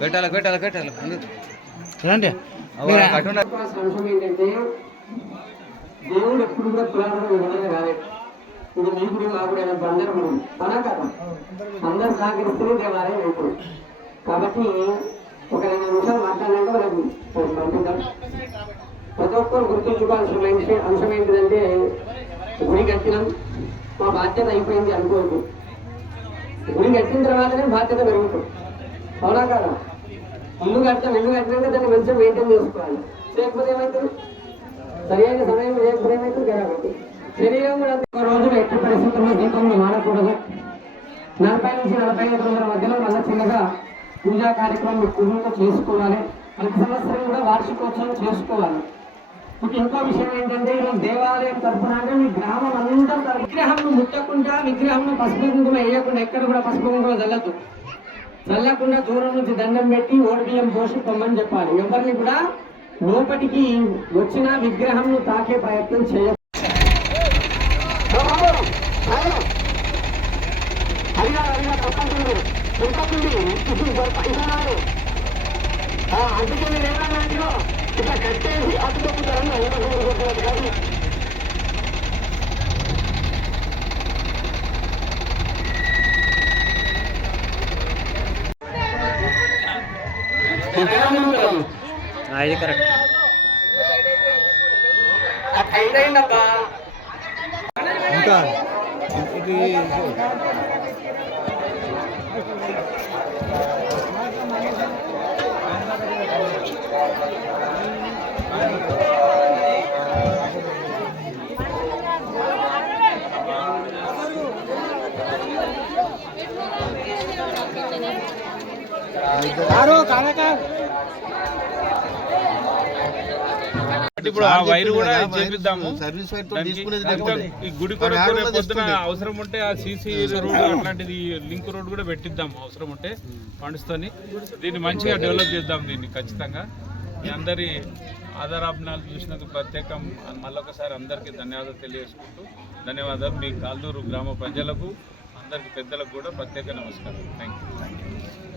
పెట్టాలి పెట్టాలి పెట్టాలి రండి. అంశం ఏంటంటే దేవుడు ఎప్పుడు కూడా పురాణం విధంగా కాలేదు. ఇది మీ గుడి మా గుడి అనేది అందరూ గుడి అనా కదా, అందరు సహకరిస్తేనే దేవాలయం ఇప్పుడు. కాబట్టి ఒక 2 నిమిషాలు మాట్లాడినాక మనకు పంపిద్దాం. ప్రతి ఒక్కరు గుర్తుంచుకోవాల్సిన అంశం ఏంటిదంటే గుడి కట్టినాం, మా బాధ్యత అయిపోయింది అనుకోవద్దు. గుడి కట్టిన తర్వాతనే బాధ్యత పెరుగుతుంది, అవునా కదా? ఇల్లు కట్టినాక దాన్ని మంచిగా మెయింటైన్ చేసుకోవాలి. లేకపోతే ఏమవుతుంది, సరి అయిన సమయం లేకపోతే ఏమవుతుంది కాబట్టి శరీరం కూడా ఒక రోజులు ఎట్టి పరిస్థితుల్లో దీపంలో మారకూడదు. 40 నుంచి 45 రోజుల మధ్యలో మళ్ళీ చిన్నగా పూజా కార్యక్రమం కుటుంబంతో చేసుకోవాలి. ప్రతి సంవత్సరం కూడా వార్షికోత్సవం చేసుకోవాలి. ఇంకో విషయం ఏంటంటే ఈరోజు దేవాలయం తరఫున మీ గ్రామం అంతా విగ్రహంను ముట్టకుండా, విగ్రహంను పసుపు కుంకుమ వేయకుండా, ఎక్కడ కూడా పసుపు కుంకుమ చల్లకుండా దూరం నుంచి దండం పెట్టి ఓడిబియ్యం పోసి పొమ్మని చెప్పాలి. ఎవరిని కూడా లోపటికి వచ్చిన విగ్రహంను తాకే ప్రయత్నం చేయాలి. అందుకే మీరు ఏమన్నా ఇట్లా కట్టేసి అటు తప్పుతారని కాదు. ఇది కరెక్ట్. ఇంకా ఇప్పుడు ఆ వైర్ కూడా చేపిద్దాము. ఈ గుడి కొరకు పొద్దున అవసరం ఉంటే ఆ సీసీ రోడ్ అట్లాంటిది లింక్ రోడ్ కూడా పెట్టిద్దాము, అవసరం ఉంటే ఫండ్స్ తోని. దీన్ని మంచిగా డెవలప్ చేద్దాం. దీన్ని ఖచ్చితంగా మీ అందరి ఆధారాభినాలు చూసినందుకు ప్రత్యేకం మళ్ళొకసారి అందరికీ ధన్యవాదాలు తెలియజేసుకుంటూ, ధన్యవాదాలు మీ కాల్దూరు గ్రామ ప్రజలకు, అందరికి పెద్దలకు కూడా ప్రత్యేక నమస్కారం. Thank you.